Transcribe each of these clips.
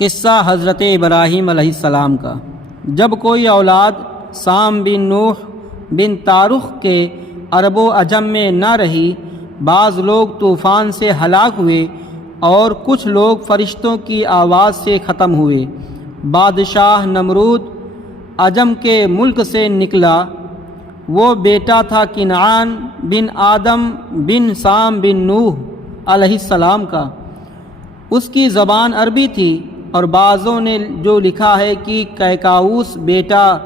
قصہ حضرت ابراہیم علیہ السلام کا۔ جب کوئی اولاد سام بن نوح بن تارخ کے عرب و عجم میں نہ رہی، بعض لوگ طوفان سے ہلاک ہوئے اور کچھ لوگ فرشتوں کی آواز سے ختم ہوئے۔ بادشاہ نمرود عجم کے ملک سے نکلا، وہ بیٹا تھا کنعان بن آدم بن سام بن نوح علیہ السلام کا۔ اس کی زبان عربی تھی، اور بعضوں نے جو لکھا ہے کہ کیکاؤس بیٹا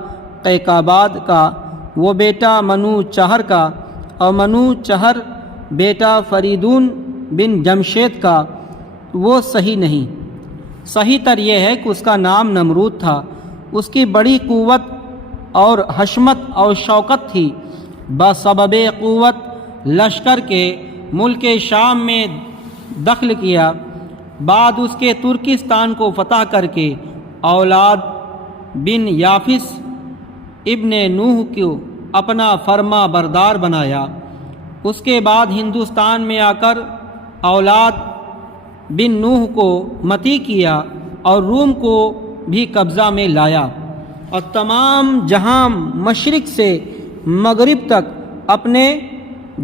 قیقاباد کا، وہ بیٹا منو چہر کا، اور منو چہر بیٹا فریدون بن جمشید کا، وہ صحیح نہیں۔ صحیح تر یہ ہے کہ اس کا نام نمرود تھا۔ اس کی بڑی قوت اور حشمت اور شوکت تھی۔ بسبب قوت لشکر کے ملک شام میں دخل کیا، بعد اس کے ترکستان کو فتح کر کے اولاد بن یافس ابن نوح کو اپنا فرما بردار بنایا۔ اس کے بعد ہندوستان میں آ کر اولاد بن نوح کو متی کیا اور روم کو بھی قبضہ میں لایا، اور تمام جہاں مشرق سے مغرب تک اپنے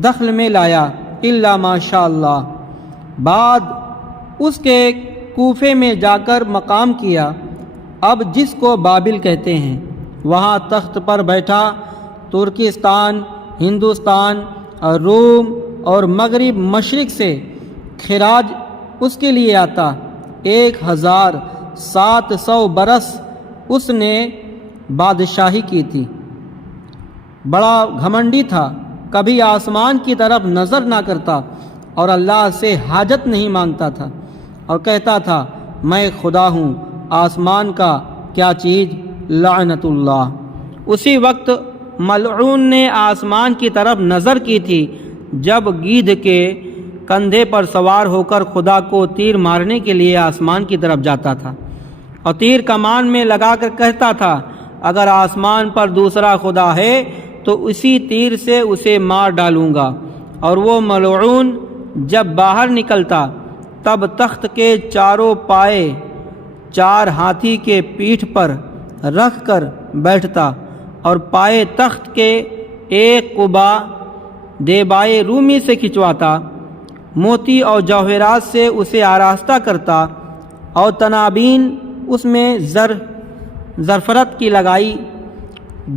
دخل میں لایا الا ماشاء اللہ۔ بعد اس کے کوفے میں جا کر مقام کیا، اب جس کو بابل کہتے ہیں، وہاں تخت پر بیٹھا۔ ترکستان، ہندوستان اور روم اور مغرب مشرق سے خراج اس کے لیے آتا۔ 1700 برس اس نے بادشاہی کی تھی۔ بڑا گھمنڈی تھا، کبھی آسمان کی طرف نظر نہ کرتا اور اللہ سے حاجت نہیں مانگتا تھا، اور کہتا تھا میں خدا ہوں، آسمان کا کیا چیز، لعنت اللہ۔ اسی وقت ملعون نے آسمان کی طرف نظر کی تھی جب گیدھ کے کندھے پر سوار ہو کر خدا کو تیر مارنے کے لیے آسمان کی طرف جاتا تھا، اور تیر کمان میں لگا کر کہتا تھا اگر آسمان پر دوسرا خدا ہے تو اسی تیر سے اسے مار ڈالوں گا۔ اور وہ ملعون جب باہر نکلتا تب تخت کے چاروں پائے 4 ہاتھی کے پیٹھ پر رکھ کر بیٹھتا، اور پائے تخت کے ایک قبا دیبائے رومی سے کھنچواتا، موتی اور جواہرات سے اسے آراستہ کرتا، اور تنابین اس میں زرفرت کی لگائی۔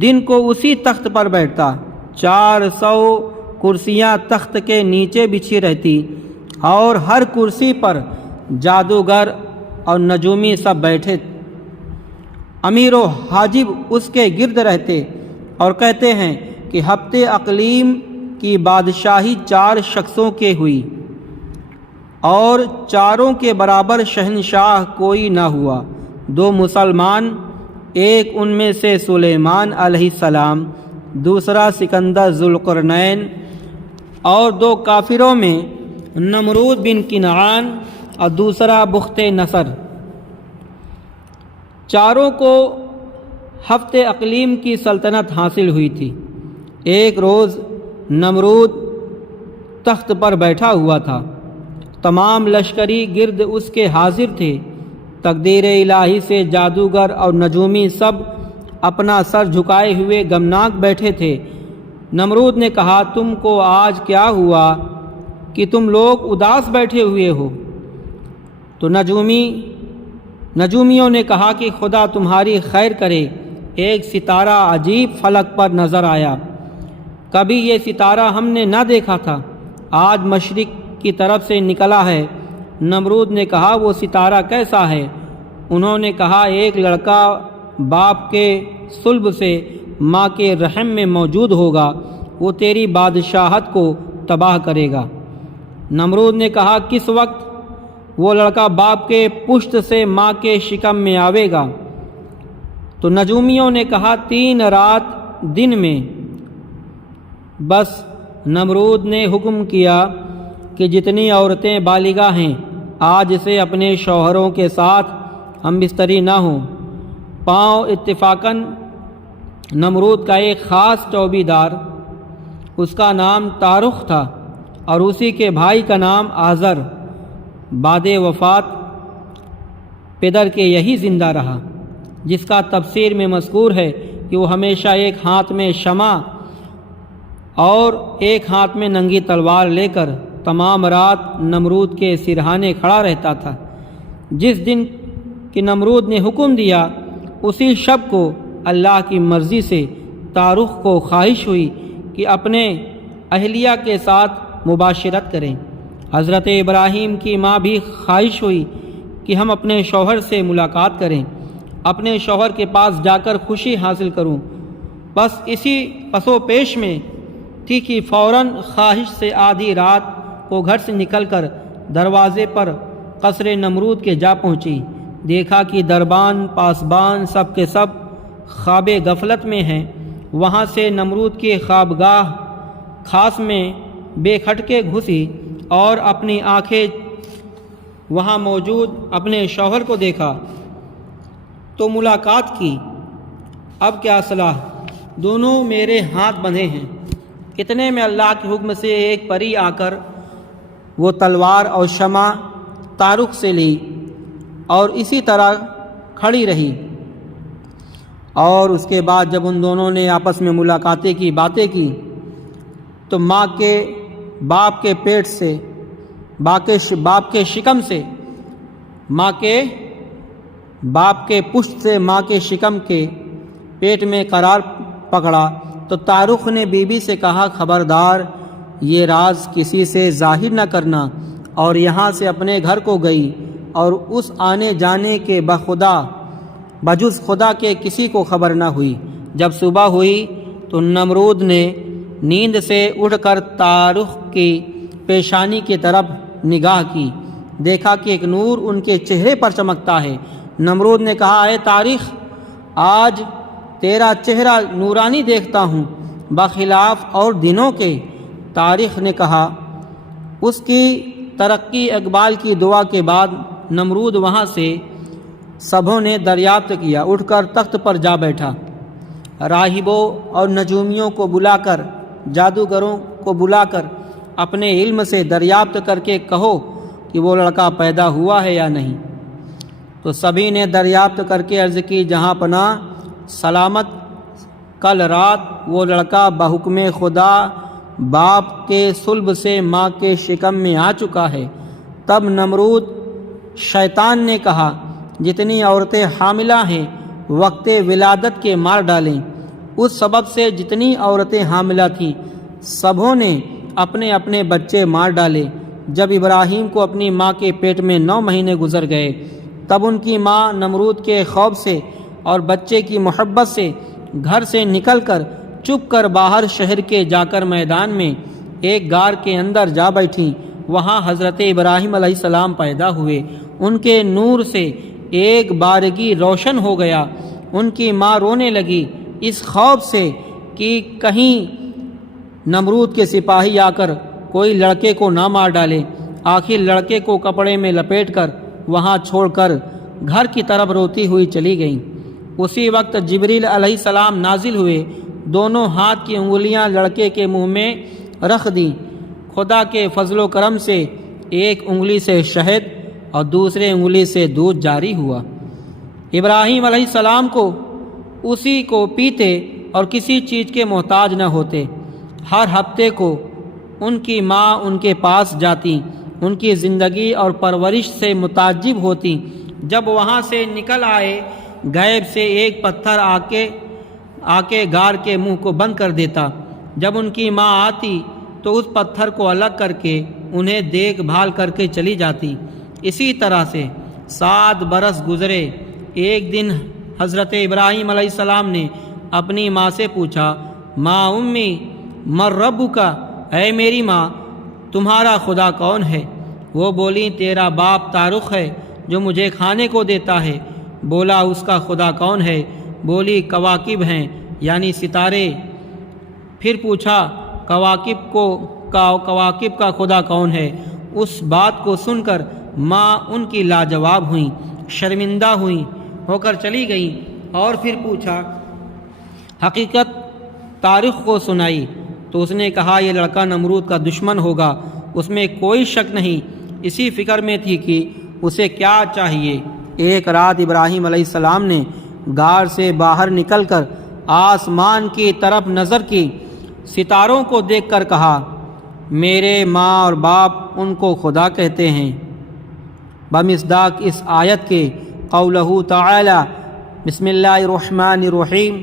دن کو اسی تخت پر بیٹھتا۔ 400 کرسیاں تخت کے نیچے بچھی رہتی، اور ہر کرسی پر جادوگر اور نجومی سب بیٹھے۔ امیر و حاجب اس کے گرد رہتے اور کہتے ہیں کہ ہفتے اقلیم کی بادشاہی 4 شخصوں کے ہوئی، اور چاروں کے برابر شہنشاہ کوئی نہ ہوا۔ 2 مسلمان، ایک ان میں سے سلیمان علیہ السلام، دوسرا سکندر ذوالقرنین، اور 2 کافروں میں نمرود بن کنعان اور دوسرا بخت نصر۔ چاروں کو ہفت اقلیم کی سلطنت حاصل ہوئی تھی۔ ایک روز نمرود تخت پر بیٹھا ہوا تھا، تمام لشکری گرد اس کے حاضر تھے۔ تقدیر الہی سے جادوگر اور نجومی سب اپنا سر جھکائے ہوئے غمناک بیٹھے تھے۔ نمرود نے کہا تم کو آج کیا ہوا کہ تم لوگ اداس بیٹھے ہوئے ہو؟ تو نجومیوں نے کہا کہ خدا تمہاری خیر کرے، ایک ستارہ عجیب فلک پر نظر آیا، کبھی یہ ستارہ ہم نے نہ دیکھا تھا، آج مشرق کی طرف سے نکلا ہے۔ نمرود نے کہا وہ ستارہ کیسا ہے؟ انہوں نے کہا ایک لڑکا باپ کے صلب سے ماں کے رحم میں موجود ہوگا، وہ تیری بادشاہت کو تباہ کرے گا۔ نمرود نے کہا کس وقت؟ وہ لڑکا باپ کے پشت سے ماں کے شکم میں آوے گا۔ تو نجومیوں نے کہا 3 رات دن میں۔ بس نمرود نے حکم کیا کہ جتنی عورتیں بالغہ ہیں آج سے اپنے شوہروں کے ساتھ ہم بستری نہ ہوں۔ پاؤں اتفاقاً نمرود کا ایک خاص چوبیدار، اس کا نام تارخ تھا، اور اسی کے بھائی کا نام آزر، بعد وفات پدر کے یہی زندہ رہا، جس کا تفسیر میں مذکور ہے کہ وہ ہمیشہ ایک ہاتھ میں شمع اور ایک ہاتھ میں ننگی تلوار لے کر تمام رات نمرود کے سرہانے کھڑا رہتا تھا۔ جس دن کہ نمرود نے حکم دیا، اسی شب کو اللہ کی مرضی سے طارق کو خواہش ہوئی کہ اپنے اہلیہ کے ساتھ مباشرت کریں۔ حضرت ابراہیم کی ماں بھی خواہش ہوئی کہ ہم اپنے شوہر سے ملاقات کریں، اپنے شوہر کے پاس جا کر خوشی حاصل کروں۔ بس اسی پس و پیش میں تھی کہ فوراً خواہش سے آدھی رات کو گھر سے نکل کر دروازے پر قصر نمرود کے جا پہنچی۔ دیکھا کہ دربان پاسبان سب کے سب خواب غفلت میں ہیں۔ وہاں سے نمرود کی خوابگاہ خاص میں بے کھٹکے گھسی اور اپنی آنکھیں وہاں موجود اپنے شوہر کو دیکھا تو ملاقات کی۔ اب کیا صلاح، دونوں میرے ہاتھ بندھے ہیں۔ اتنے میں اللہ کے حکم سے ایک پری آ کر وہ تلوار اور شمع طارق سے لی اور اسی طرح کھڑی رہی، اور اس کے بعد جب ان دونوں نے آپس میں ملاقاتیں کی، باتیں کی، تو ماں کے باپ کے پیٹ سے، باپ کے شکم سے، ماں کے باپ کے پشت سے ماں کے شکم کے پیٹ میں قرار پکڑا تو طارق نے بی بی سے کہا، خبردار یہ راز کسی سے ظاہر نہ کرنا، اور یہاں سے اپنے گھر کو گئی اور اس آنے جانے کے بجز خدا کے کسی کو خبر نہ ہوئی۔ جب صبح ہوئی تو نمرود نے نیند سے اٹھ کر طارق کی پیشانی کی طرف نگاہ کی، دیکھا کہ ایک نور ان کے چہرے پر چمکتا ہے۔ نمرود نے کہا، اے طارق، آج تیرا چہرہ نورانی دیکھتا ہوں بخلاف اور دنوں کے۔ طارق نے کہا۔ اس کی ترقی اقبال کی دعا کے بعد نمرود وہاں سے سبھوں نے دریافت کیا، اٹھ کر تخت پر جا بیٹھا۔ راہبوں اور نجومیوں کو بلا کر، جادوگروں کو بلا کر اپنے علم سے دریافت کر کے کہو کہ وہ لڑکا پیدا ہوا ہے یا نہیں۔ تو سبھی نے دریافت کر کے عرض کی، جہاں پناہ سلامت، کل رات وہ لڑکا بحکم خدا باپ کے صلب سے ماں کے شکم میں آ چکا ہے۔ تب نمرود شیطان نے کہا، جتنی عورتیں حاملہ ہیں وقت ولادت کے مار ڈالیں۔ اس سبب سے جتنی عورتیں حاملہ تھیں سبھوں نے اپنے اپنے بچے مار ڈالے۔ جب ابراہیم کو اپنی ماں کے پیٹ میں 9 مہینے گزر گئے، تب ان کی ماں نمرود کے خوف سے اور بچے کی محبت سے گھر سے نکل کر چپ کر باہر شہر کے جا کر میدان میں ایک غار کے اندر جا بیٹھیں۔ وہاں حضرت ابراہیم علیہ السلام پیدا ہوئے۔ ان کے نور سے ایک بارگی روشن ہو گیا۔ ان کی ماں رونے لگی اس خوف سے کہ کہیں نمرود کے سپاہی آ کر کوئی لڑکے کو نہ مار ڈالے۔ آخر لڑکے کو کپڑے میں لپیٹ کر وہاں چھوڑ کر گھر کی طرف روتی ہوئی چلی گئیں۔ اسی وقت جبریل علیہ السلام نازل ہوئے، دونوں ہاتھ کی انگلیاں لڑکے کے منہ میں رکھ دیں۔ خدا کے فضل و کرم سے ایک انگلی سے شہد اور دوسرے انگلی سے دودھ جاری ہوا۔ ابراہیم علیہ السلام کو اسی کو پیتے اور کسی چیز کے محتاج نہ ہوتے۔ ہر ہفتے کو ان کی ماں ان کے پاس جاتی، ان کی زندگی اور پرورش سے متعجب ہوتی۔ جب وہاں سے نکل آئے، غیب سے ایک پتھر آ کے غار کے منہ کو بند کر دیتا۔ جب ان کی ماں آتی تو اس پتھر کو الگ کر کے انہیں دیکھ بھال کر کے چلی جاتی۔ اسی طرح سے 7 برس گزرے۔ ایک دن حضرت ابراہیم علیہ السلام نے اپنی ماں سے پوچھا، ماں امی من ربک، اے میری ماں تمہارا خدا کون ہے؟ وہ بولی، تیرا باپ طارق ہے جو مجھے کھانے کو دیتا ہے۔ بولا، اس کا خدا کون ہے؟ بولی، کواکب ہیں یعنی ستارے۔ پھر پوچھا، کواکب کا خدا کون ہے؟ اس بات کو سن کر ماں ان کی لاجواب ہوئیں، شرمندہ ہوئیں ہو کر چلی گئیں، اور پھر پوچھا، حقیقت طارق کو سنائی تو اس نے کہا، یہ لڑکا نمرود کا دشمن ہوگا، اس میں کوئی شک نہیں۔ اسی فکر میں تھی کہ اسے کیا چاہیے۔ ایک رات ابراہیم علیہ السلام نے غار سے باہر نکل کر آسمان کی طرف نظر کی، ستاروں کو دیکھ کر کہا، میرے ماں اور باپ ان کو خدا کہتے ہیں، بمصداق اس آیت کے قولہ تعالی بسم اللہ الرحمن الرحیم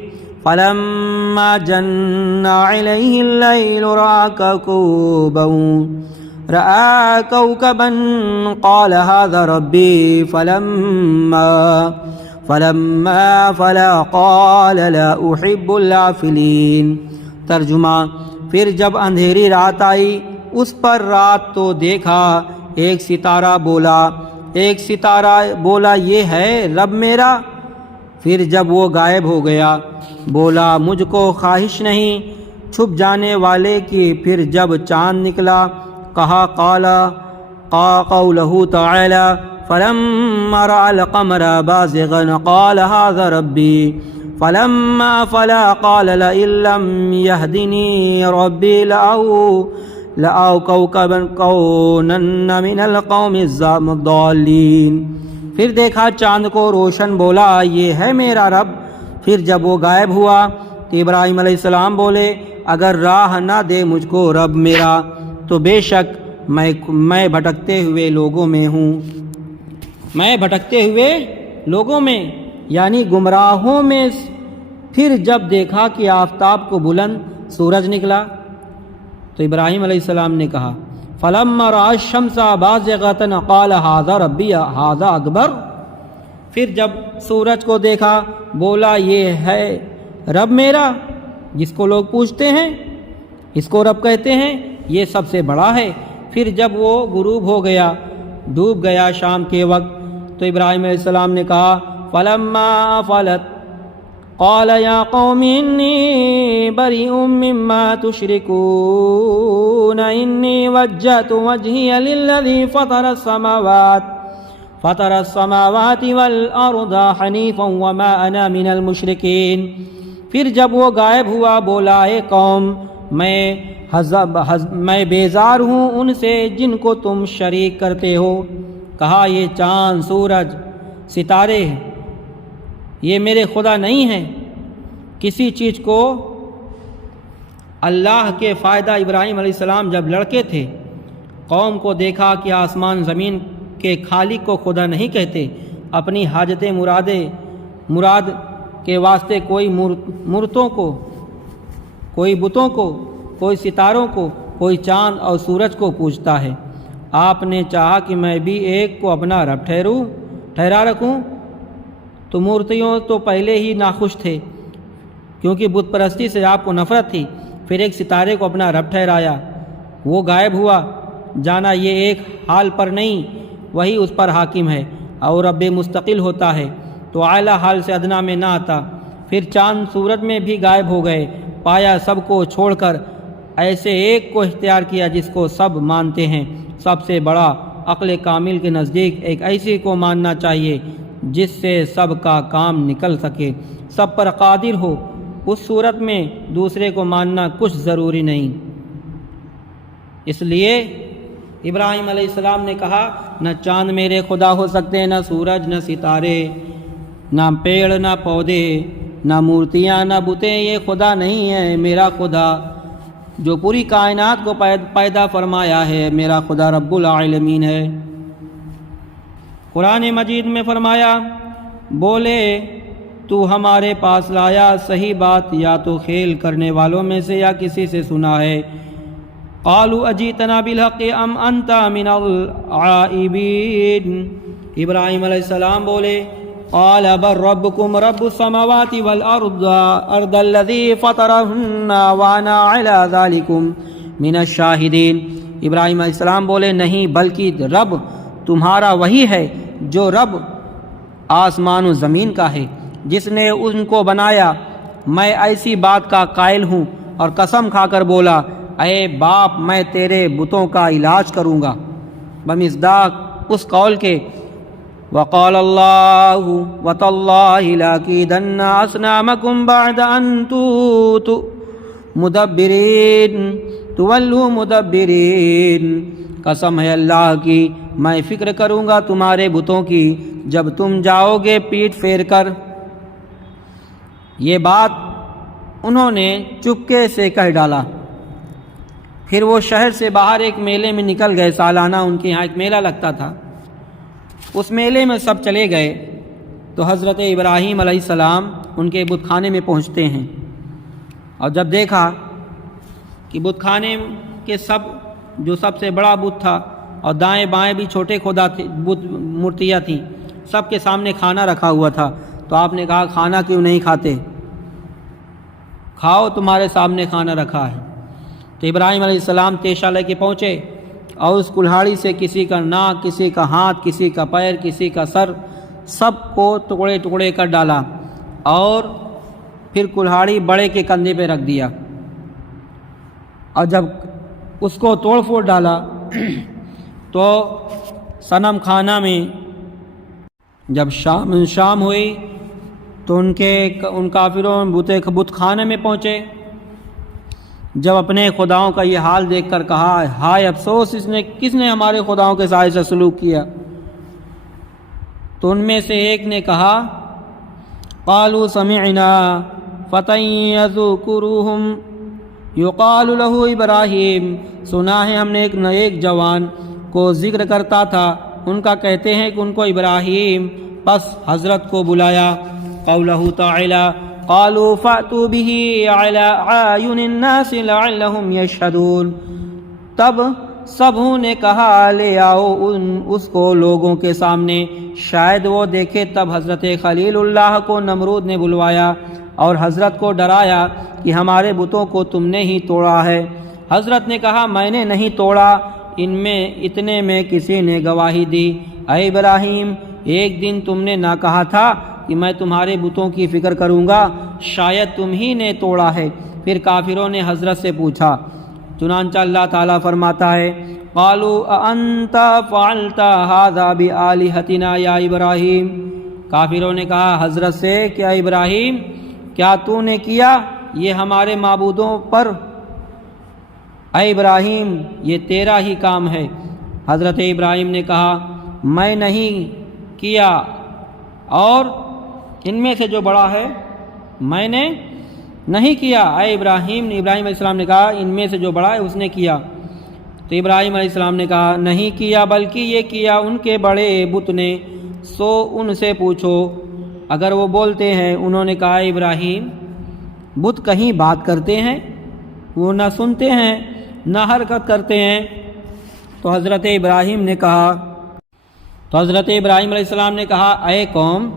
فلما جن علیہ اللیل رأى كوكبا قال هذا ربي فلما فلا قال لا احب العافلین۔ ترجمہ، پھر جب اندھیری رات آئی اس پر رات تو دیکھا ایک ستارہ بولا یہ ہے رب میرا، پھر جب وہ غائب ہو گیا بولا مجھ کو خواہش نہیں چھپ جانے والے کی، پھر جب چاند نکلا کہا قولہ تعالی فلما رأى القمر بازغا قال هذا ربي فلما فلا قال لئن لم يهدني ربي لأو كوكبا كونن من القوم الضالين۔ پھر دیکھا چاند کو روشن، بولا یہ ہے میرا رب، پھر جب وہ غائب ہوا تو ابراہیم علیہ السلام بولے اگر راہ نہ دے مجھ کو رب میرا تو بے شک میں بھٹکتے ہوئے لوگوں میں یعنی گمراہوں میں۔ پھر جب دیکھا کہ آفتاب کو بلند سورج نکلا تو ابراہیم علیہ السلام نے کہا فلما رأى الشمس بازغة قال هذا ربي هذا اکبر، پھر جب سورج کو دیکھا بولا یہ ہے رب میرا جس کو لوگ پوچھتے ہیں، اس کو رب کہتے ہیں، یہ سب سے بڑا ہے۔ پھر جب وہ غروب ہو گیا، ڈوب گیا شام کے وقت، تو ابراہیم علیہ السلام نے کہا فلما افلت قال یا قوم انی بریء مما تشرکون انی وجہت وجہی للذی فطر السماوات والارض حنیفا وما انا من المشرکین۔ پھر جب وہ غائب ہوا بولا اے قوم میں بیزار ہوں ان سے جن کو تم شریک کرتے ہو۔ کہا یہ چاند سورج ستارے یہ میرے خدا نہیں ہیں۔ کسی چیز کو اللہ کے فائدہ ابراہیم علیہ السلام جب لڑکے تھے قوم کو دیکھا کہ آسمان زمین کے خالق کو خدا نہیں کہتے، اپنی حاجتیں مراد کے واسطے کوئی مورتوں کو، کوئی بتوں کو، کوئی ستاروں کو، کوئی چاند اور سورج کو پوجتا ہے۔ آپ نے چاہا کہ میں بھی ایک کو اپنا رب ٹھہرا رکھوں تو مورتیوں تو پہلے ہی ناخوش تھے کیونکہ بت پرستی سے آپ کو نفرت تھی، پھر ایک ستارے کو اپنا رب ٹھہرایا، وہ غائب ہوا، جانا یہ ایک حال پر نہیں وہی اس پر حاکم ہے اور رب مستقل ہوتا ہے تو اعلیٰ حال سے ادنا میں نہ آتا۔ پھر چاند سورج میں بھی غائب ہو گئے، پایا سب کو چھوڑ کر ایسے ایک کو اختیار کیا جس کو سب مانتے ہیں۔ سب سے بڑا عقل کامل کے نزدیک ایک ایسی کو ماننا چاہیے جس سے سب کا کام نکل سکے، سب پر قادر ہو، اس صورت میں دوسرے کو ماننا کچھ ضروری نہیں۔ اس لیے ابراہیم علیہ السلام نے کہا نہ چاند میرے خدا ہو سکتے، نہ سورج، نہ ستارے، نہ پیڑ، نہ پودے، نہ مورتیاں، نہ بتیں، یہ خدا نہیں ہے۔ میرا خدا جو پوری کائنات کو پیدا فرمایا ہے میرا خدا رب العالمین ہے۔ قرآن مجید میں فرمایا بولے تو ہمارے پاس لایا صحیح بات یا تو کھیل کرنے والوں میں سے یا کسی سے سنا ہے۔ قالوا اجیتنا بالحق ام انت من العائبین، ابراہیم علیہ السلام بولے قال بل ربكم رب السماوات والارض الذي فطرهن وانا على ذلكم من الشاہدین۔ ابراہیم علیہ السلام بولے نہیں بلکہ رب تمہارا وہی ہے جو رب آسمان و زمین کا ہے، جس نے ان کو بنایا۔ میں ایسی بات کا قائل ہوں اور قسم کھا کر بولا اے باپ میں تیرے بتوں کا علاج کروں گا، بمصداق اس قول کے وقال اللہ وتاللہ لاکیدن اصنامکم بعد ان تولوا مدبرین۔ قسم ہے اللہ کی میں فکر کروں گا تمہارے بتوں کی جب تم جاؤ گے پیٹھ پھیر کر۔ یہ بات انہوں نے چپکے سے کہہ ڈالا۔ پھر وہ شہر سے باہر ایک میلے میں نکل گئے۔ سالانہ ان کے یہاں ایک میلہ لگتا تھا، اس میلے میں سب چلے گئے تو حضرت ابراہیم علیہ السلام ان کے بت خانے میں پہنچتے ہیں، اور جب دیکھا کہ بت خانے کے سب سے بڑا بت تھا اور دائیں بائیں بھی چھوٹے خدا تھے، بت مورتیاں تھیں، سب کے سامنے کھانا رکھا ہوا تھا، تو آپ نے کہا کھانا کیوں نہیں کھاتے، کھاؤ تمہارے سامنے کھانا رکھا ہے۔ تو ابراہیم علیہ السلام تیشا لے کے پہنچے اور اس کلہاڑی سے کسی کا ناک، کسی کا ہاتھ، کسی کا پیر، کسی کا سر، سب کو ٹکڑے ٹکڑے کر ڈالا اور پھر کلہاڑی بڑے کے کندھے پہ رکھ دیا، اور جب اس کو توڑ پھوڑ ڈالا تو صنم خانہ میں جب شام ہوئی تو ان کافروں بت خانے میں پہنچے۔ جب اپنے خداؤں کا یہ حال دیکھ کر کہا ہائے افسوس، کس نے ہمارے خداؤں کے ساتھ ایسا سلوک کیا، تو ان میں سے ایک نے کہا قالوا سمعنا فتى يذكرهم یقال له ابراہیم، سنا ہے ہم نے ایک جوان کو ذکر کرتا تھا، ان کا کہتے ہیں کہ ان کو ابراہیم، پس حضرت کو بلایا۔ قولہ تعالی قالوا فأتوا به على أعين الناس لعلهم يشهدون، تب سبھوں نے کہا لے آؤ اس کو لوگوں کے سامنے شاید وہ دیکھے۔ تب حضرت خلیل اللہ کو نمرود نے بلوایا اور حضرت کو ڈرایا کہ ہمارے بتوں کو تم نے ہی توڑا ہے۔ حضرت نے کہا میں نے نہیں توڑا، ان میں اتنے میں کسی نے گواہی دی، اے ابراہیم ایک دن تم نے نہ کہا تھا کہ میں تمہارے بتوں کی فکر کروں گا، شاید تم ہی نے توڑا ہے۔ پھر کافروں نے حضرت سے پوچھا، چنانچہ اللہ تعالیٰ فرماتا ہے قالوا اانت فعلت هذا بآلهتنا یا ابراہیم، کافروں نے کہا حضرت سے کیا ابراہیم کیا تو نے کیا یہ ہمارے معبودوں پر، اے ابراہیم یہ تیرا ہی کام ہے۔ حضرت ابراہیم نے کہا میں نہیں کیا، اور ان میں سے جو بڑا ہے میں نے نہیں کیا۔ ابراہیم علیہ السلام نے کہا ان میں سے جو بڑا ہے اس نے کیا۔ تو ابراہیم علیہ السلام نے کہا نہیں کیا بلکہ یہ کیا ان کے بڑے بت نے، سو ان سے پوچھو اگر وہ بولتے ہیں۔ انہوں نے کہا ابراہیم بت کہیں بات کرتے ہیں، وہ نہ سنتے ہیں نہ حرکت کرتے ہیں۔ تو حضرت ابراہیم علیہ السلام نے کہا اے قوم،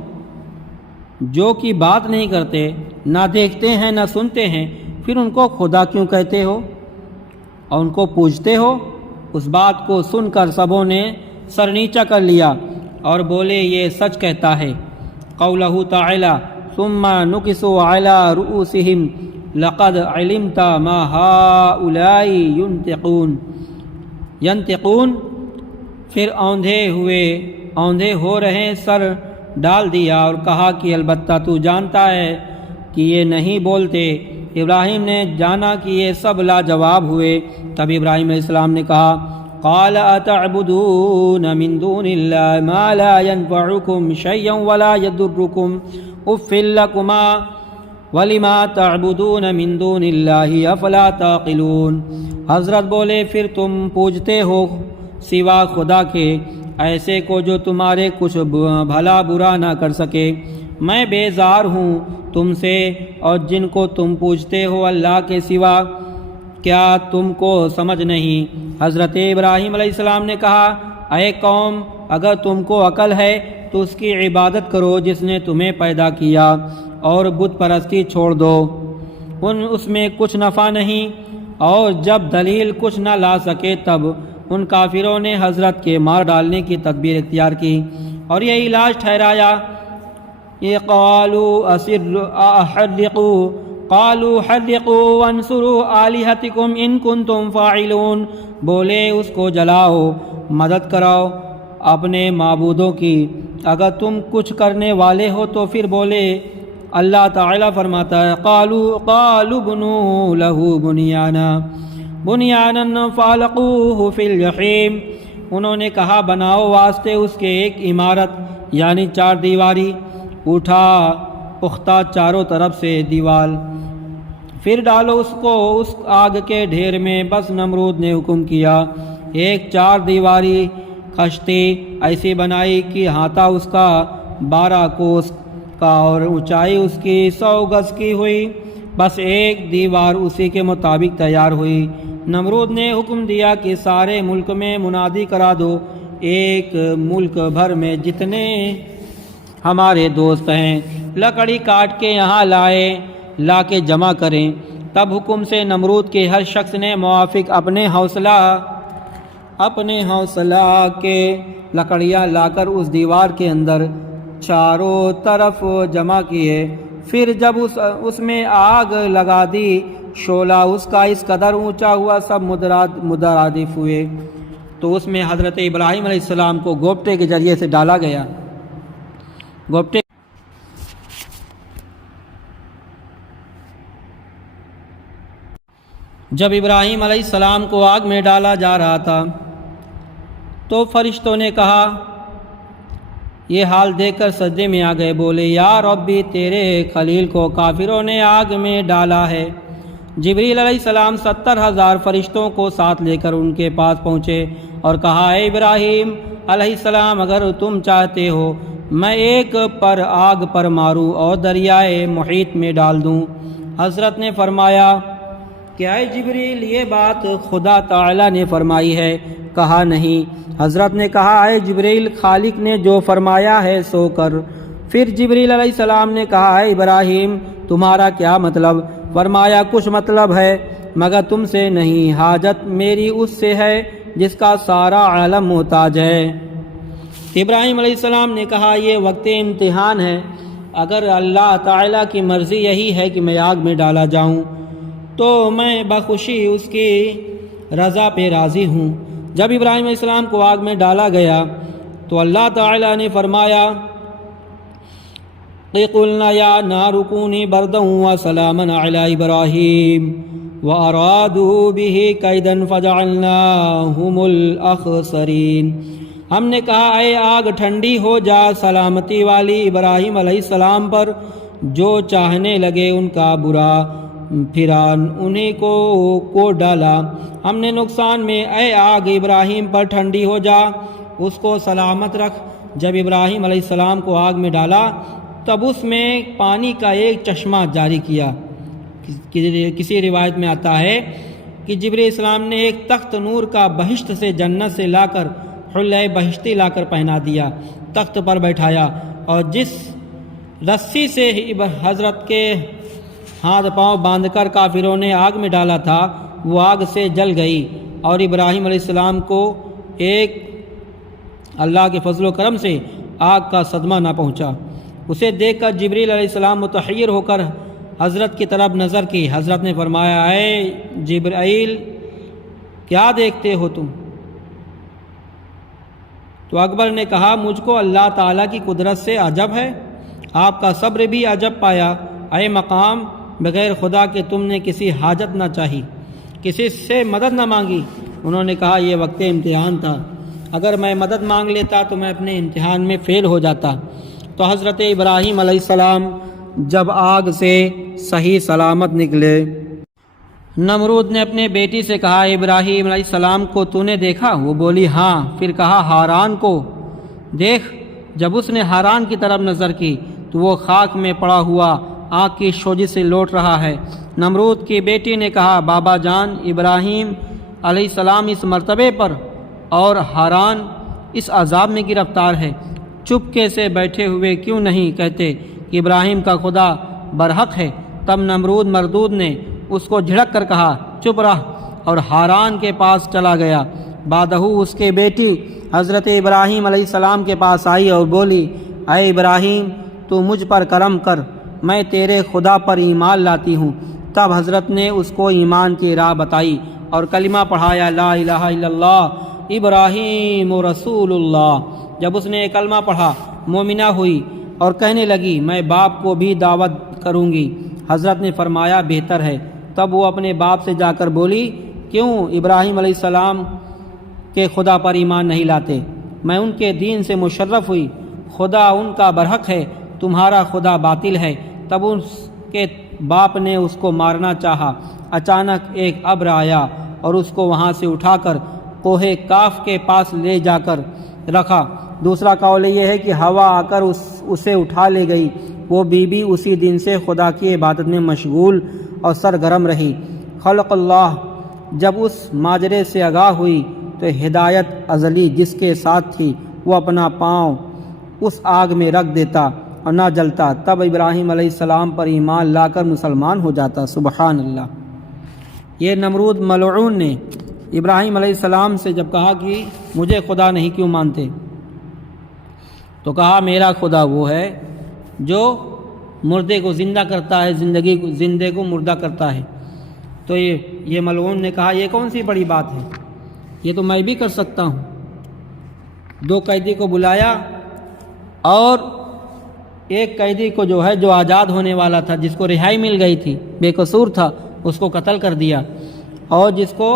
جو کی بات نہیں کرتے، نہ دیکھتے ہیں نہ سنتے ہیں، پھر ان کو خدا کیوں کہتے ہو اور ان کو پوجتے ہو؟ اس بات کو سن کر سبوں نے سر نیچا کر لیا اور بولے یہ سچ کہتا ہے۔ قولہ تعالی ثم نکسوا علی رؤوسہم لقد علمت ما ہؤلاء ینطقون، پھر اوندھے ہو رہے سر ڈال دیا اور کہا کہ البتہ تو جانتا ہے کہ یہ نہیں بولتے۔ ابراہیم نے جانا کہ یہ سب لاجواب ہوئے، تب ابراہیم علیہ السلام نے کہا قال اتعبدون من دون اللہ ما لا ينفعکم شیئا ولا یضرکم اف لکما ولما تعبدون من دون اللہ افلا تعقلون۔ حضرت بولے پھر تم پوجتے ہو سوا خدا کے ایسے کو جو تمہارے کچھ بھلا برا نہ کر سکے، میں بیزار ہوں تم سے اور جن کو تم پوجتے ہو اللہ کے سوا، کیا تم کو سمجھ نہیں؟ حضرت ابراہیم علیہ السلام نے کہا اے قوم اگر تم کو عقل ہے تو اس کی عبادت کرو جس نے تمہیں پیدا کیا، اور بت پرستی چھوڑ دو، اس میں کچھ نفع نہیں۔ اور جب دلیل کچھ نہ لا سکے تب ان کافروں نے حضرت کے مار ڈالنے کی تدبیر اختیار کی اور یہ علاج ٹھہرایا۔ یہ قالوا حرقوا وانصروا آلہتکم ان کنتم فاعلون، بولے اس کو جلاؤ، مدد کراؤ اپنے معبودوں کی اگر تم کچھ کرنے والے ہو تو پھر بولے۔ اللہ تعالیٰ فرماتا ہے قالوا بنوا لہ بنیانا بنیانا فالقوہ فی الجحیم، انہوں نے کہا بناؤ واسطے اس کے ایک عمارت یعنی 4 دیواری، اٹھا پختہ چاروں طرف سے دیوار، پھر ڈالو اس کو اس آگ کے ڈھیر میں۔ بس نمرود نے حکم کیا، ایک 4 دیواری کشتی ایسی بنائی کہ احاطہ اس کا 12 کوس کا اور اونچائی اس کی 100 گز کی ہوئی، بس ایک دیوار اسی کے مطابق تیار ہوئی۔ نمرود نے حکم دیا کہ سارے ملک میں منادی کرا دو، ایک ملک بھر میں جتنے ہمارے دوست ہیں لکڑی کاٹ کے یہاں لا کے جمع کریں۔ تب حکم سے نمرود کے ہر شخص نے موافق اپنے حوصلہ کے لکڑیاں لا کر اس دیوار کے اندر چاروں طرف جمع کیے۔ پھر جب اس میں آگ لگا دی، شعلہ اس کا اس قدر اونچا ہوا سب مترادف ہوئے، تو اس میں حضرت ابراہیم علیہ السلام کو گوپٹے کے ذریعے سے ڈالا گیا۔ جب ابراہیم علیہ السلام کو آگ میں ڈالا جا رہا تھا تو فرشتوں نے کہا، یہ حال دیکھ کر سجدے میں آ گئے، بولے یا ربی تیرے خلیل کو کافروں نے آگ میں ڈالا ہے۔ جبریل علیہ السلام 70,000 فرشتوں کو ساتھ لے کر ان کے پاس پہنچے اور کہا، اے ابراہیم علیہ السلام اگر تم چاہتے ہو میں ایک پر آگ پر ماروں اور دریائے محیط میں ڈال دوں۔ حضرت نے فرمایا کہ اے جبریل یہ بات خدا تعالی نے فرمائی ہے؟ کہا نہیں۔ حضرت نے کہا، اے جبریل خالق نے جو فرمایا ہے سو کر۔ پھر جبریل علیہ السلام نے کہا، اے ابراہیم تمہارا کیا مطلب؟ فرمایا کچھ مطلب ہے مگر تم سے نہیں، حاجت میری اس سے ہے جس کا سارا عالم محتاج ہے۔ ابراہیم علیہ السلام نے کہا، یہ وقت امتحان ہے، اگر اللہ تعالیٰ کی مرضی یہی ہے کہ میں آگ میں ڈالا جاؤں تو میں بخوشی اس کی رضا پہ راضی ہوں۔ جب ابراہیم علیہ السلام کو آگ میں ڈالا گیا تو اللہ تعالیٰ نے فرمایا قُلْنَا يَا نَارُ كُونِي بَرْدًا وَسَلَامًا عَلَىٰ إِبْرَاهِيمَ وَأَرَادُوا بِهِ كَيْدًا فَجَعَلْنَاهُمُ الْأَخْسَرِينَ۔ ہم نے کہا، اے آگ ٹھنڈی ہو جا سلامتی والی ابراہیم علیہ السلام پر، جو چاہنے لگے ان کا برا پھرا انہیں کو ڈالا، ہم نے نقصان میں۔ اے آگ ابراہیم پر ٹھنڈی ہو جا، اس کو سلامت رکھ۔ جب ابراہیم علیہ السلام کو آگ میں ڈالا تب اس میں پانی کا ایک چشمہ جاری کیا۔ کسی روایت میں آتا ہے کہ جبریل السلام نے ایک تخت نور کا بہشت سے جنت سے لا کر حلۂ بہشتی لا کر پہنا دیا، تخت پر بیٹھایا، اور جس رسی سے حضرت کے ہاتھ پاؤں باندھ کر کافروں نے آگ میں ڈالا تھا وہ آگ سے جل گئی، اور ابراہیم علیہ السلام کو ایک اللہ کے فضل و کرم سے آگ کا صدمہ نہ پہنچا۔ اسے دیکھ کر جبریل علیہ السلام متحیر ہو کر حضرت کی طرف نظر کی۔ حضرت نے فرمایا، اے جبرائیل کیا دیکھتے ہو تم؟ تو اکبر نے کہا، مجھ کو اللہ تعالیٰ کی قدرت سے عجب ہے، آپ کا صبر بھی عجب پایا۔ اے مقام، بغیر خدا کے تم نے کسی حاجت نہ چاہی، کسی سے مدد نہ مانگی۔ انہوں نے کہا، یہ وقت امتحان تھا، اگر میں مدد مانگ لیتا تو میں اپنے امتحان میں فیل ہو جاتا۔ تو حضرت ابراہیم علیہ السلام جب آگ سے صحیح سلامت نکلے، نمرود نے اپنے بیٹی سے کہا، ابراہیم علیہ السلام کو تو نے دیکھا؟ وہ بولی ہاں۔ پھر کہا، ہاران کو دیکھ۔ جب اس نے ہاران کی طرف نظر کی تو وہ خاک میں پڑا ہوا آگ کی شوجی سے لوٹ رہا ہے۔ نمرود کی بیٹی نے کہا، بابا جان، ابراہیم علیہ السلام اس مرتبے پر اور ہاران اس عذاب میں گرفتار ہے، چپکے سے بیٹھے ہوئے کیوں نہیں کہتے کہ ابراہیم کا خدا برحق ہے؟ تب نمرود مردود نے اس کو جھڑک کر کہا، چپ رہ، اور ہاران کے پاس چلا گیا۔ بعدہ اس کے بیٹی حضرت ابراہیم علیہ السلام کے پاس آئی اور بولی، اے ابراہیم تو مجھ پر کرم کر، میں تیرے خدا پر ایمان لاتی ہوں۔ تب حضرت نے اس کو ایمان کی راہ بتائی اور کلمہ پڑھایا، لا الہ الا اللہ ابراہیم رسول اللہ۔ جب اس نے کلمہ پڑھا مومنہ ہوئی اور کہنے لگی، میں باپ کو بھی دعوت کروں گی۔ حضرت نے فرمایا، بہتر ہے۔ تب وہ اپنے باپ سے جا کر بولی کیوں ابراہیم علیہ السلام کے خدا پر ایمان نہیں لاتے؟ میں ان کے دین سے مشرف ہوئی، خدا ان کا برحق ہے، تمہارا خدا باطل ہے۔ تب اس کے باپ نے اس کو مارنا چاہا، اچانک ایک ابر آیا اور اس کو وہاں سے اٹھا کر کوہ کاف کے پاس لے جا کر رکھا۔ دوسرا قول یہ ہے کہ ہوا آ کر اسے اٹھا لے گئی۔ وہ بیوی اسی دن سے خدا کی عبادت میں مشغول اور سرگرم رہی۔ خلق اللہ جب اس ماجرے سے آگاہ ہوئی تو ہدایت ازلی جس کے ساتھ تھی وہ اپنا پاؤں اس آگ میں رکھ دیتا اور نہ جلتا، تب ابراہیم علیہ السلام پر ایمان لا کر مسلمان ہو جاتا۔ سبحان اللہ۔ یہ نمرود ملعون نے ابراہیم علیہ السلام سے جب کہا کہ مجھے خدا نہیں کیوں مانتے، تو کہا میرا خدا وہ ہے جو مردے کو زندہ کرتا ہے، زندے کو مردہ کرتا ہے۔ تو یہ ملعون نے کہا یہ کون سی بڑی بات ہے، یہ تو میں بھی کر سکتا ہوں۔ 2 قیدی کو بلایا اور ایک قیدی کو جو آزاد ہونے والا تھا، جس کو رہائی مل گئی تھی، بے قصور تھا، اس کو قتل کر دیا، اور جس کو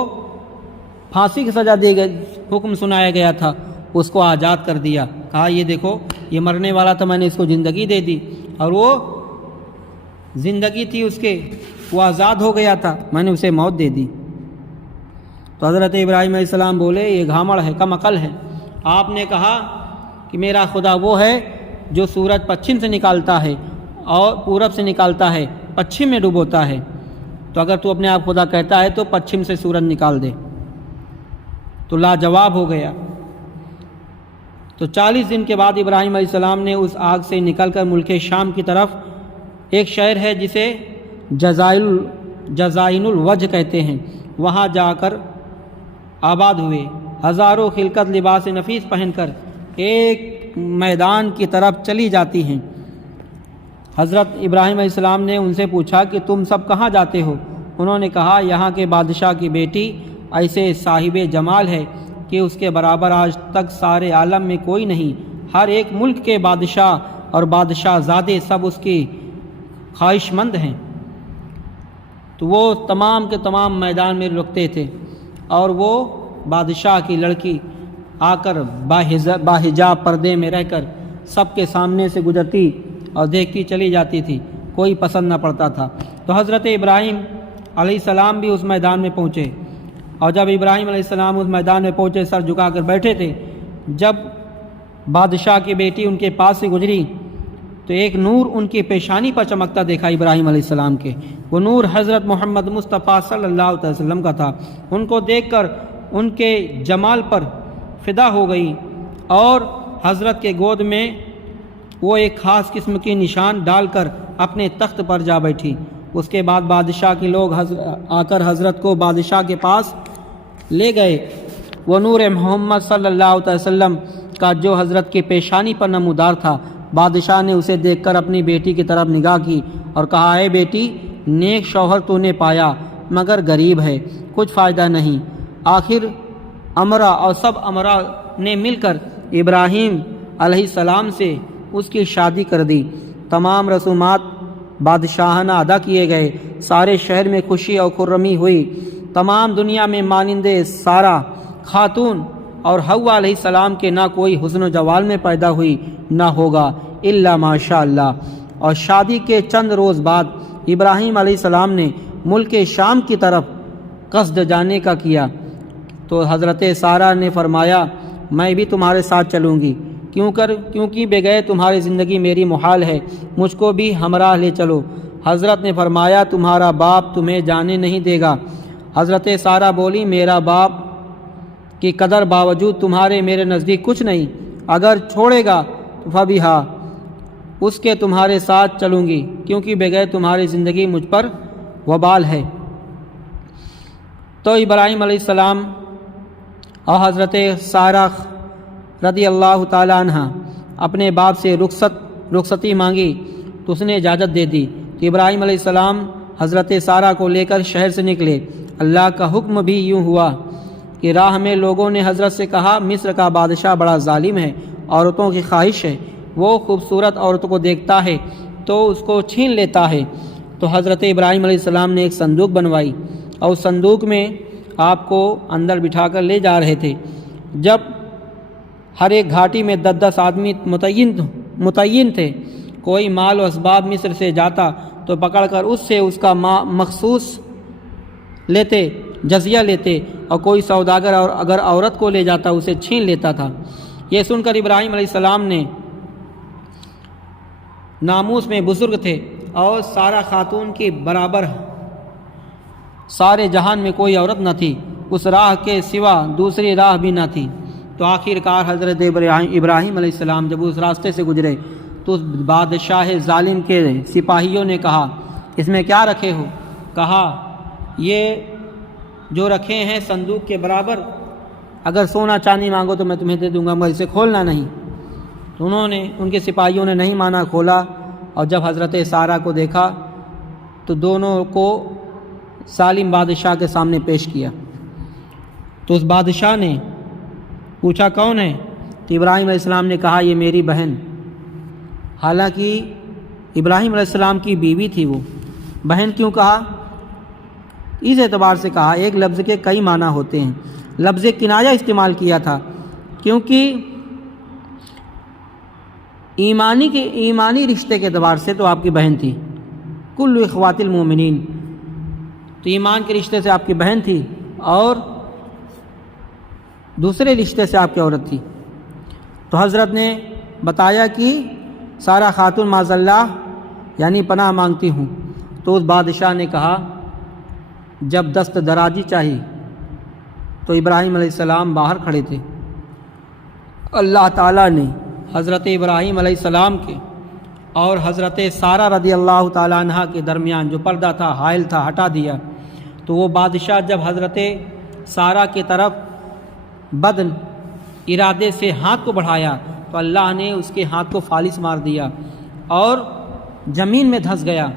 پھانسی کی سزا دی گئی، حکم سنایا گیا تھا، اس کو آزاد کر دیا۔ کہا یہ دیکھو یہ مرنے والا تھا، میں نے اس کو زندگی دے دی، اور وہ زندگی تھی اس کے، وہ آزاد ہو گیا تھا، میں نے اسے موت دے دی۔ تو حضرت ابراہیم علیہ السلام بولے یہ گھامڑ ہے، کم عقل ہے۔ آپ نے کہا کہ میرا خدا وہ ہے جو سورج پچھم سے نکالتا ہے اور پورب سے نکالتا ہے، پچھم میں ڈبوتا ہے، تو اگر تو اپنے آپ خدا کہتا ہے تو پچھم سے سورج نکال دے۔ تو لاجواب ہو گیا۔ تو 40 دن کے بعد ابراہیم علیہ السلام نے اس آگ سے نکل کر ملک شام کی طرف، ایک شہر ہے جسے جزائن الوجہ کہتے ہیں، وہاں جا کر آباد ہوئے، ہزاروں خلقت لباس نفیس پہن کر ایک میدان کی طرف چلی جاتی ہیں۔ حضرت ابراہیم علیہ السلام نے ان سے پوچھا کہ تم سب کہاں جاتے ہو؟ انہوں نے کہا یہاں کے بادشاہ کی بیٹی ایسے صاحب جمال ہے کہ اس کے برابر آج تک سارے عالم میں کوئی نہیں، ہر ایک ملک کے بادشاہ اور بادشاہ زادے سب اس کی خواہش مند ہیں۔ تو وہ تمام کے تمام میدان میں رکتے تھے، اور وہ بادشاہ کی لڑکی آ کر باحجاب پردے میں رہ کر سب کے سامنے سے گزرتی اور دیکھتی چلی جاتی تھی، کوئی پسند نہ پڑتا تھا۔ تو حضرت ابراہیم علیہ السلام بھی اس میدان میں پہنچے، اور جب ابراہیم علیہ السلام اس میدان میں پہنچے سر جھکا کر بیٹھے تھے، جب بادشاہ کی بیٹی ان کے پاس سے گزری تو ایک نور ان کی پیشانی پر چمکتا دیکھا ابراہیم علیہ السلام کے۔ وہ نور حضرت محمد مصطفیٰ صلی اللہ علیہ وسلم کا تھا۔ ان کو دیکھ کر ان کے جمال پر فدا ہو گئی، اور حضرت کے گود میں وہ ایک خاص قسم کی نشان ڈال کر اپنے تخت پر جا بیٹھی۔ اس کے بعد بادشاہ کے لوگ آ کر حضرت کو بادشاہ کے پاس لے گئے۔ وہ نور محمد صلی اللہ علیہ وسلم کا جو حضرت کی پیشانی پر نمودار تھا، بادشاہ نے اسے دیکھ کر اپنی بیٹی کی طرف نگاہ کی اور کہا اے بیٹی، نیک شوہر تو نے پایا مگر غریب ہے، کچھ فائدہ نہیں۔ آخر امرا اور سب امرا نے مل کر ابراہیم علیہ السلام سے اس کی شادی کر دی۔ تمام رسومات بادشاہانہ ادا کیے گئے، سارے شہر میں خوشی اور خرمی ہوئی۔ تمام دنیا میں مانند سارا خاتون اور حوا علیہ السلام کے نہ کوئی حسن و جوال میں پیدا ہوئی نہ ہوگا الا ماشاء اللہ۔ اور شادی کے چند روز بعد ابراہیم علیہ السلام نے ملک شام کی طرف قصد جانے کا کیا، تو حضرت سارہ نے فرمایا میں بھی تمہارے ساتھ چلوں گی، کیونکہ بغیر تمہاری زندگی میری محال ہے، مجھ کو بھی ہمراہ لے چلو۔ حضرت نے فرمایا تمہارا باپ تمہیں جانے نہیں دے گا۔ حضرت سارہ بولی میرا باپ کی قدر باوجود تمہارے میرے نزدیک کچھ نہیں، اگر چھوڑے گا تو فبیہا، اس کے تمہارے ساتھ چلوں گی، کیونکہ بغیر تمہاری زندگی مجھ پر وبال ہے۔ تو ابراہیم علیہ السلام اور حضرت سارہ رضی اللہ تعالی عنہ اپنے باپ سے رخصتی مانگی تو اس نے اجازت دے دی۔ تو ابراہیم علیہ السلام حضرت سارہ کو لے کر شہر سے نکلے۔ اللہ کا حکم بھی یوں ہوا کہ راہ میں لوگوں نے حضرت سے کہا مصر کا بادشاہ بڑا ظالم ہے، عورتوں کی خواہش ہے، وہ خوبصورت عورتوں کو دیکھتا ہے تو اس کو چھین لیتا ہے۔ تو حضرت ابراہیم علیہ السلام نے ایک صندوق بنوائی اور اس صندوق میں آپ کو اندر بٹھا کر لے جا رہے تھے۔ جب ہر ایک گھاٹی میں 10 آدمی متعین تھے، کوئی مال و اسباب مصر سے جاتا تو پکڑ کر اس سے اس کا مخصوص لیتے، جزیہ لیتے، اور کوئی سوداگر اور اگر عورت کو لے جاتا اسے چھین لیتا تھا۔ یہ سن کر ابراہیم علیہ السلام نے ناموس میں بزرگ تھے اور سارا خاتون کے برابر سارے جہان میں کوئی عورت نہ تھی، اس راہ کے سوا دوسری راہ بھی نہ تھی۔ تو آخر کار حضرت ابراہیم علیہ السلام جب اس راستے سے گزرے تو اس بادشاہ ظالم کے سپاہیوں نے کہا، اس میں کیا رکھے ہو؟ کہا، یہ جو رکھے ہیں صندوق کے برابر، اگر سونا چاندی مانگو تو میں تمہیں دے دوں گا، مگر اسے کھولنا نہیں۔ تو ان کے سپاہیوں نے نہیں مانا، کھولا، اور جب حضرت سارہ کو دیکھا تو دونوں کو ظالم بادشاہ کے سامنے پیش کیا۔ تو اس بادشاہ نے پوچھا کون ہے؟ تو ابراہیم علیہ السلام نے کہا یہ میری بہن۔ حالانکہ ابراہیم علیہ السلام کی بیوی تھی وہ۔ بہن کیوں کہا؟ اس اعتبار سے کہا، ایک لفظ کے کئی معنی ہوتے ہیں، لفظ کنایہ استعمال کیا تھا کیونکہ ایمانی رشتے کے اعتبار سے تو آپ کی بہن تھی، کل اخوات المومنین، تو ایمان کے رشتے سے آپ کی بہن تھی اور دوسرے رشتے سے آپ کی عورت تھی۔ تو حضرت نے بتایا کہ سارا خاتون معاذ اللہ یعنی پناہ مانگتی ہوں۔ تو اس بادشاہ نے کہا جب دست درازی چاہی تو ابراہیم علیہ السلام باہر کھڑے تھے۔ اللہ تعالیٰ نے حضرت ابراہیم علیہ السلام کے اور حضرت سارہ رضی اللہ تعالیٰ عنہ کے درمیان جو پردہ تھا، حائل تھا، ہٹا دیا۔ تو وہ بادشاہ جب حضرت سارہ کی طرف بد ارادے سے ہاتھ کو بڑھایا تو اللہ نے اس کے ہاتھ کو فالس مار دیا اور زمین میں دھنس گیا۔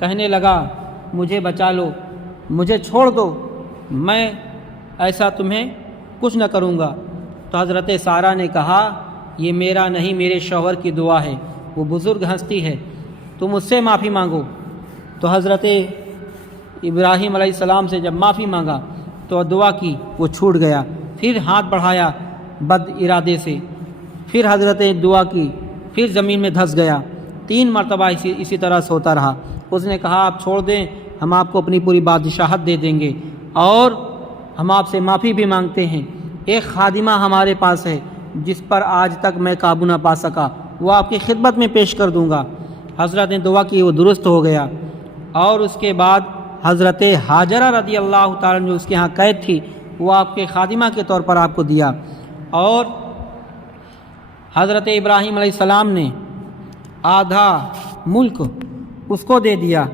کہنے لگا مجھے بچا لو، مجھے چھوڑ دو، میں ایسا تمہیں کچھ نہ کروں گا۔ تو حضرت سارہ نے کہا یہ میرا نہیں، میرے شوہر کی دعا ہے، وہ بزرگ ہستی ہے، تم اس سے معافی مانگو۔ تو حضرت ابراہیم علیہ السلام سے جب معافی مانگا تو دعا کی، وہ چھوٹ گیا۔ پھر ہاتھ بڑھایا بد ارادے سے، پھر حضرت دعا کی، پھر زمین میں دھنس گیا۔ 3 مرتبہ اسی طرح سے ہوتا رہا۔ اس نے کہا آپ چھوڑ دیں، ہم آپ کو اپنی پوری بادشاہت دے دیں گے اور ہم آپ سے معافی بھی مانگتے ہیں۔ ایک خادمہ ہمارے پاس ہے جس پر آج تک میں قابو نہ پا سکا، وہ آپ کی خدمت میں پیش کر دوں گا۔ حضرت نے دعا کی، وہ درست ہو گیا۔ اور اس کے بعد حضرت ہاجرہ رضی اللہ تعالیٰ جو اس کے ہاں قید تھی، وہ آپ کے خادمہ کے طور پر آپ کو دیا۔ اور حضرت ابراہیم علیہ السلام نے آدھا ملک اس کو دے دیا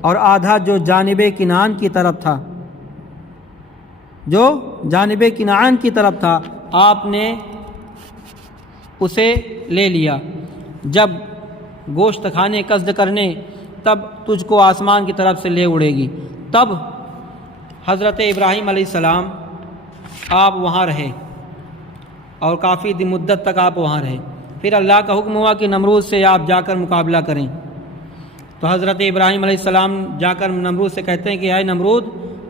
اور آدھا جو جانب کنعان کی طرف تھا، جو جانب کنعان کی طرف تھا آپ نے اسے لے لیا۔ جب گوشت کھانے قصد کرنے تب تجھ کو آسمان کی طرف سے لے اڑے گی۔ تب حضرت ابراہیم علیہ السلام آپ وہاں رہے اور کافی مدت تک آپ وہاں رہے۔ پھر اللہ کا حکم ہوا کہ نمرود سے آپ جا کر مقابلہ کریں۔ تو حضرت ابراہیم علیہ السلام جا کر نمرود سے کہتے ہیں کہ اے نمرود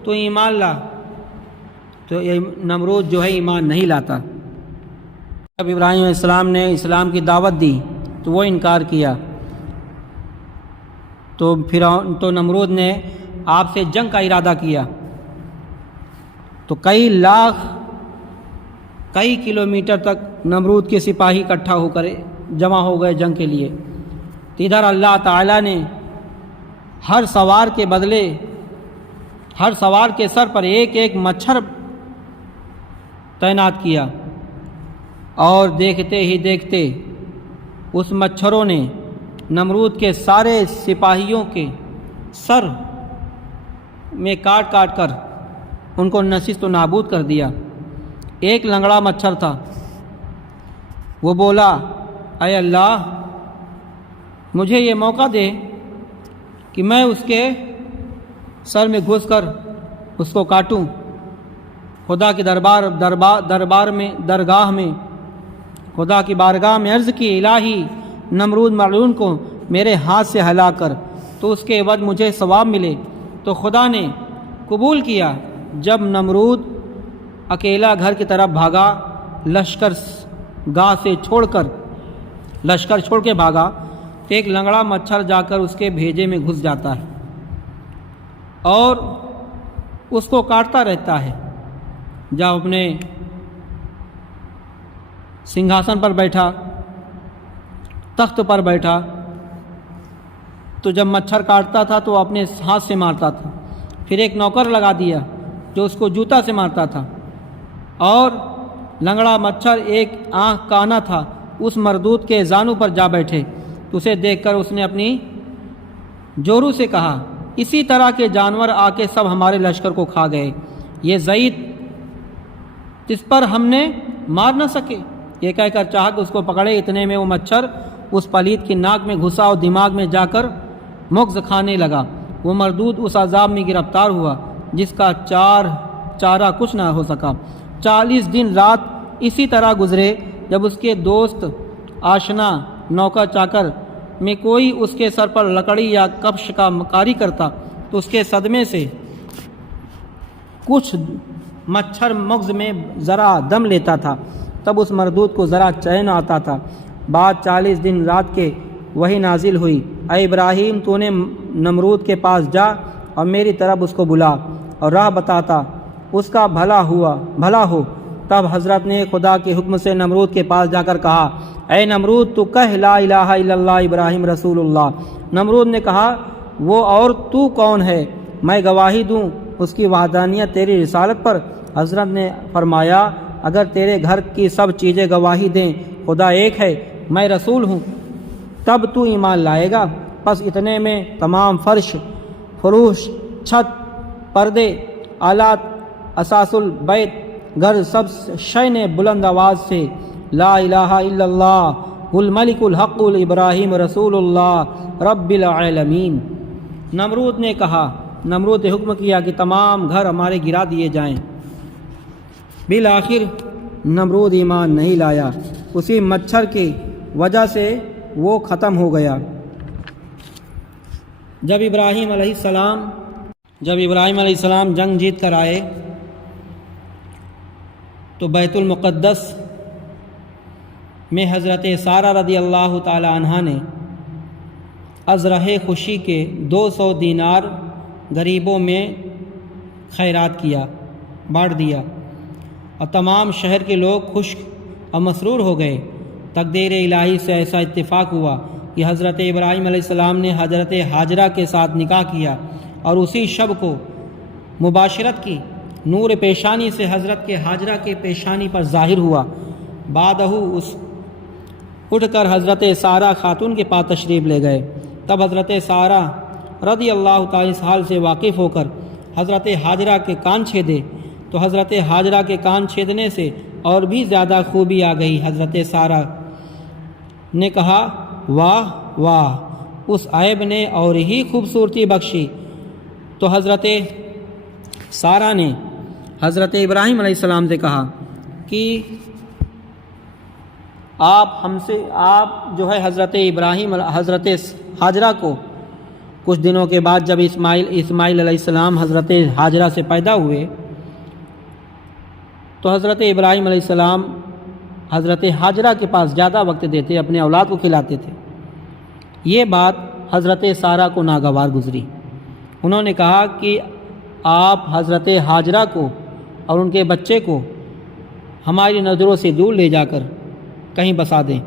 تو ایمان لا، تو نمرود جو ہے ایمان نہیں لاتا۔ جب ابراہیم علیہ السلام نے اسلام کی دعوت دی تو وہ انکار کیا، تو نمرود نے آپ سے جنگ کا ارادہ کیا۔ تو کئی کلومیٹر تک نمرود کے سپاہی اکٹھا ہو کر جمع ہو گئے جنگ کے لیے۔ تو ادھر اللہ تعالیٰ نے ہر سوار کے بدلے، ہر سوار کے سر پر ایک ایک مچھر تعینات کیا، اور دیکھتے ہی دیکھتے اس مچھروں نے نمرود کے سارے سپاہیوں کے سر میں کاٹ کاٹ کر ان کو نشست و نابود کر دیا۔ ایک لنگڑا مچھر تھا، وہ بولا اے اللہ مجھے یہ موقع دے کہ میں اس کے سر میں گھس کر اس کو کاٹوں۔ خدا کی درگاہ میں خدا کی بارگاہ میں عرض کی الہی نمرود ملعون کو میرے ہاتھ سے ہلا کر تو اس کے عوض مجھے ثواب ملے۔ تو خدا نے قبول کیا جب نمرود اکیلا گھر کی طرف بھاگا، لشکر گاہ سے لشکر چھوڑ کے بھاگا، تو ایک لنگڑا مچھر جا کر اس کے بھیجے میں گھس جاتا ہے اور اس کو کاٹتا رہتا ہے۔ جب اپنے سنگھاسن پر بیٹھا، تخت پر بیٹھا، تو جب مچھر کاٹتا تھا تو اپنے ہاتھ سے مارتا تھا، پھر ایک نوکر لگا دیا جو اس کو جوتا سے مارتا تھا، اور لنگڑا مچھر ایک آنکھ کانا تھا، اس مردود کے زانو پر جا بیٹھے، تو اسے دیکھ کر اس نے اپنی جورو سے کہا، اسی طرح کے جانور آ کے سب ہمارے لشکر کو کھا گئے، یہ ضعیف جس پر ہم نے مار نہ سکے۔ یہ کہہ کر چاہا کہ اس کو پکڑے، اتنے میں وہ مچھر اس پلیت کی ناک میں گھسا اور دماغ میں جا کر مغز کھانے لگا۔ وہ مردود اس عذاب میں گرفتار ہوا جس کا چارہ کچھ نہ ہو سکا۔ 40 دن رات اسی طرح گزرے۔ جب اس کے دوست، آشنا، نوکر چاکر میں کوئی اس کے سر پر لکڑی یا کپش کا کاری کرتا تو اس کے صدمے سے کچھ مچھر مغز میں ذرا دم لیتا تھا، تب اس مردود کو ذرا چین آتا تھا۔ بعد 40 دن رات کے وہی نازل ہوئی، اے ابراہیم تو نے نمرود کے پاس جا اور میری طرف اس کو بلا اور راہ بتاتا، اس کا بھلا ہو۔ تب حضرت نے خدا کے حکم سے نمرود کے پاس جا کر کہا، اے نمرود تو کہہ لا الہ الا اللہ ابراہیم رسول اللہ۔ نمرود نے کہا، وہ اور تو کون ہے؟ میں گواہی دوں اس کی وحدانیت تیری رسالت پر۔ حضرت نے فرمایا، اگر تیرے گھر کی سب چیزیں گواہی دیں خدا ایک ہے، میں رسول ہوں، تب تو ایمان لائے گا۔ پس اتنے میں تمام فرش، فروش، چھت، پردے، آلات، اساس البیت، گھر، سب شے نے بلند آواز سے لا الہ الا اللہ الملک الحق الابراہیم رسول اللہ رب العالمین۔ نمرود نے حکم کیا کہ تمام گھر ہمارے گرا دیے جائیں۔ بالآخر نمرود ایمان نہیں لایا، اسی مچھر کی وجہ سے وہ ختم ہو گیا۔ جب ابراہیم علیہ السلام جنگ جیت کر آئے تو بیت المقدس میں حضرت سارہ رضی اللہ تعالی عنہا نے ازرہ خوشی کے 200 دینار غریبوں میں خیرات کیا، بانٹ دیا، اور تمام شہر کے لوگ خوش اور مسرور ہو گئے۔ تقدیر الہی سے ایسا اتفاق ہوا کہ حضرت ابراہیم علیہ السلام نے حضرت ہاجرہ کے ساتھ نکاح کیا اور اسی شب کو مباشرت کی۔ نور پیشانی سے حضرت کے ہاجرہ کے پیشانی پر ظاہر ہوا۔ بعدہ اٹھ کر حضرت سارہ خاتون کے پاس تشریف لے گئے۔ تب حضرت سارہ رضی اللہ تعالی اس حال سے واقف ہو کر حضرت ہاجرہ کے کان چھیدے، تو حضرت ہاجرہ کے کان چھیدنے سے اور بھی زیادہ خوبی آ گئی۔ حضرت سارہ نے کہا، واہ واہ، اس عیب نے اور ہی خوبصورتی بخشی۔ تو حضرت سارہ نے حضرت ابراہیم علیہ السلام سے کہا کہ آپ جو ہے حضرت ہاجرہ کو کچھ دنوں کے بعد جب اسماعیل علیہ السلام حضرت ہاجرہ سے پیدا ہوئے تو حضرت ابراہیم علیہ السلام حضرت ہاجرہ کے پاس زیادہ وقت دیتے، اپنے اولاد کو کھلاتے تھے۔ یہ بات حضرت سارہ کو ناگوار گزری۔ انہوں نے کہا کہ آپ حضرت ہاجرہ کو اور ان کے بچے کو ہماری نظروں سے دور لے جا کر کہیں بسا دیں۔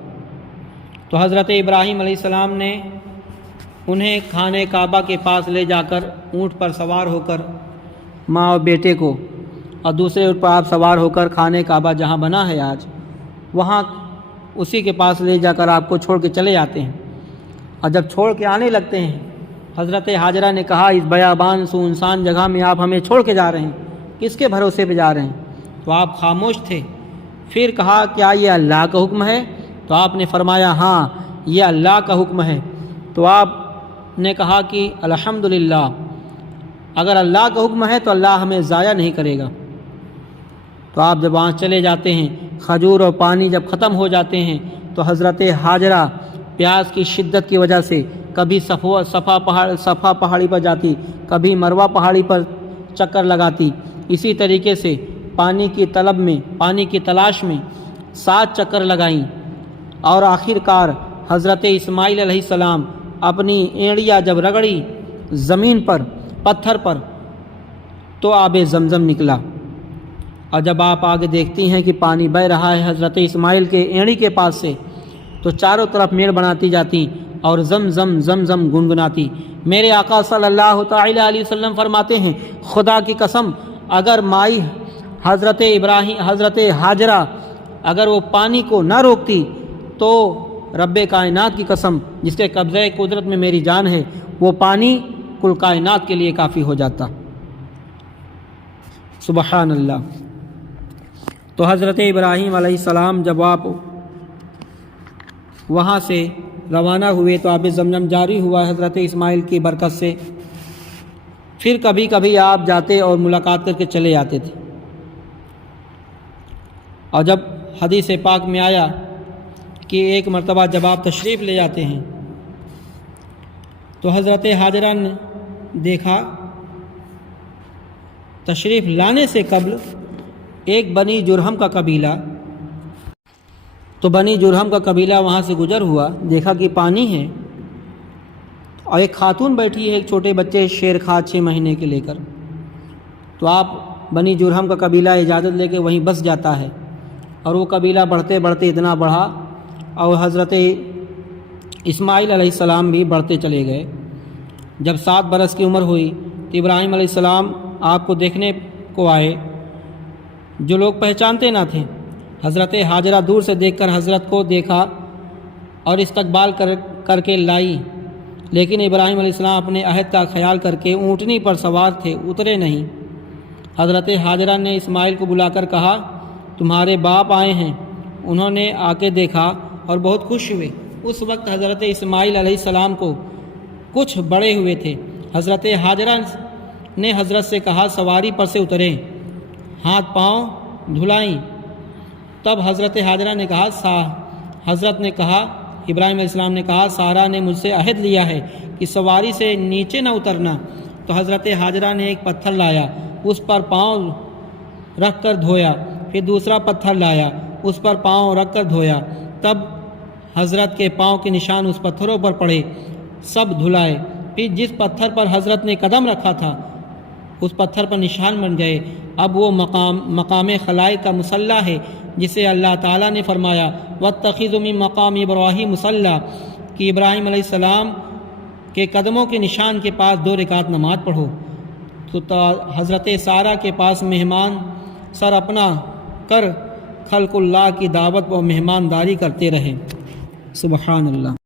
تو حضرت ابراہیم علیہ السلام نے انہیں خانہ کعبہ کے پاس لے جا کر اونٹ پر سوار ہو کر ماں اور بیٹے کو، اور دوسرے اونٹ پر آپ سوار ہو کر خانہ کعبہ جہاں بنا ہے آج، وہاں اسی کے پاس لے جا کر آپ کو چھوڑ کے چلے جاتے ہیں۔ اور جب چھوڑ کے آنے لگتے ہیں، حضرت ہاجرہ نے کہا، اس بیابان سنسان جگہ میں آپ ہمیں چھوڑ کے جا رہے ہیں، کس کے بھروسے پہ جا رہے ہیں؟ تو آپ خاموش تھے۔ پھر کہا، کیا یہ اللہ کا حکم ہے؟ تو آپ نے فرمایا، ہاں یہ اللہ کا حکم ہے۔ تو آپ نے کہا کہ الحمدللہ، اگر اللہ کا حکم ہے تو اللہ ہمیں ضائع نہیں کرے گا۔ تو آپ جب وہاں چلے جاتے ہیں، کھجور اور پانی جب ختم ہو جاتے ہیں تو حضرت ہاجرہ پیاس کی شدت کی وجہ سے کبھی صفا پہاڑی پر جاتی، کبھی مروہ پہاڑی پر چکر لگاتی، اسی طریقے سے پانی کی طلب میں، پانی کی تلاش میں 7 چکر لگائیں، اور آخر کار حضرت اسماعیل علیہ السلام اپنی اینڑیاں جب رگڑی زمین پر، پتھر پر، تو آب زمزم نکلا۔ اور جب آپ آگے دیکھتی ہیں کہ پانی بہہ رہا ہے حضرت اسماعیل کے اینڑی کے پاس سے، تو چاروں طرف میڑ بناتی جاتی اور زمزم زمزم گنگناتی۔ میرے آقا صلی اللہ تعالی علیہ وسلم فرماتے ہیں، خدا کی قسم اگر مائی حضرت ابراہیم، حضرت ہاجرہ اگر وہ پانی کو نہ روکتی تو رب کائنات کی قسم جس کے قبضۂ قدرت میں میری جان ہے، وہ پانی کل کائنات کے لیے کافی ہو جاتا۔ سبحان اللہ۔ تو حضرت ابراہیم علیہ السلام جب آپ وہاں سے روانہ ہوئے تو آب زمزم جاری ہوا حضرت اسماعیل کی برکت سے۔ پھر کبھی کبھی آپ جاتے اور ملاقات کر کے چلے آتے تھے۔ اور جب حدیث پاک میں آیا کہ ایک مرتبہ جب آپ تشریف لے جاتے ہیں تو حضرت ہاجرہ نے دیکھا تشریف لانے سے قبل ایک بنی جرہم کا قبیلہ، تو بنی جرہم کا قبیلہ وہاں سے گزر ہوا، دیکھا کہ پانی ہے اور ایک خاتون بیٹھی ہے ایک چھوٹے بچے شیر کھا 6 مہینے کے لے کر، تو آپ بنی جرہم کا قبیلہ اجازت لے کے وہیں بس جاتا ہے، اور وہ قبیلہ بڑھتے بڑھتے اتنا بڑھا اور حضرت اسماعیل علیہ السلام بھی بڑھتے چلے گئے۔ جب 7 برس کی عمر ہوئی تو ابراہیم علیہ السلام آپ کو دیکھنے کو آئے، جو لوگ پہچانتے نہ تھے۔ حضرت ہاجرہ دور سے دیکھ کر حضرت کو دیکھا اور استقبال کر کے لائی، لیکن ابراہیم علیہ السلام اپنے عہد کا خیال کر کے اونٹنی پر سوار تھے، اترے نہیں۔ حضرت ہاجرہ نے اسماعیل کو بلا کر کہا، تمہارے باپ آئے ہیں۔ انہوں نے آ کے دیکھا اور بہت خوش ہوئے۔ اس وقت حضرت اسماعیل علیہ السلام کو کچھ بڑے ہوئے تھے۔ حضرت ہاجرہ نے حضرت سے کہا، سواری پر سے اتریں، ہاتھ پاؤں دھلائیں۔ تب حضرت ہاجرہ نے کہا، حضرت نے کہا، ابراہیم علیہ السلام نے کہا، سارا نے مجھ سے عہد لیا ہے کہ سواری سے نیچے نہ اترنا۔ تو حضرت ہاجرہ نے ایک پتھر لایا، اس پر پاؤں رکھ کر دھویا، پھر دوسرا پتھر لایا، اس پر پاؤں رکھ کر دھویا۔ تب حضرت کے پاؤں کے نشان اس پتھروں پر پڑے، سب دھلائے۔ پھر جس پتھر پر حضرت نے قدم رکھا تھا اس پتھر پر نشان بن گئے۔ اب وہ مقام خلائق کا مصلی ہے جسے اللہ تعالیٰ نے فرمایا، وَاتَّخِذُوا مِن مَقَامِ إِبْرَاهِيمَ مُصَلًّى، کہ ابراہیم علیہ السلام کے قدموں کے نشان کے پاس 2 رکعت نماز پڑھو۔ تو حضرت سارہ کے پاس مہمان سر اپنا کر خلق اللہ کی دعوت و مہمانداری کرتے رہے۔ سبحان اللہ۔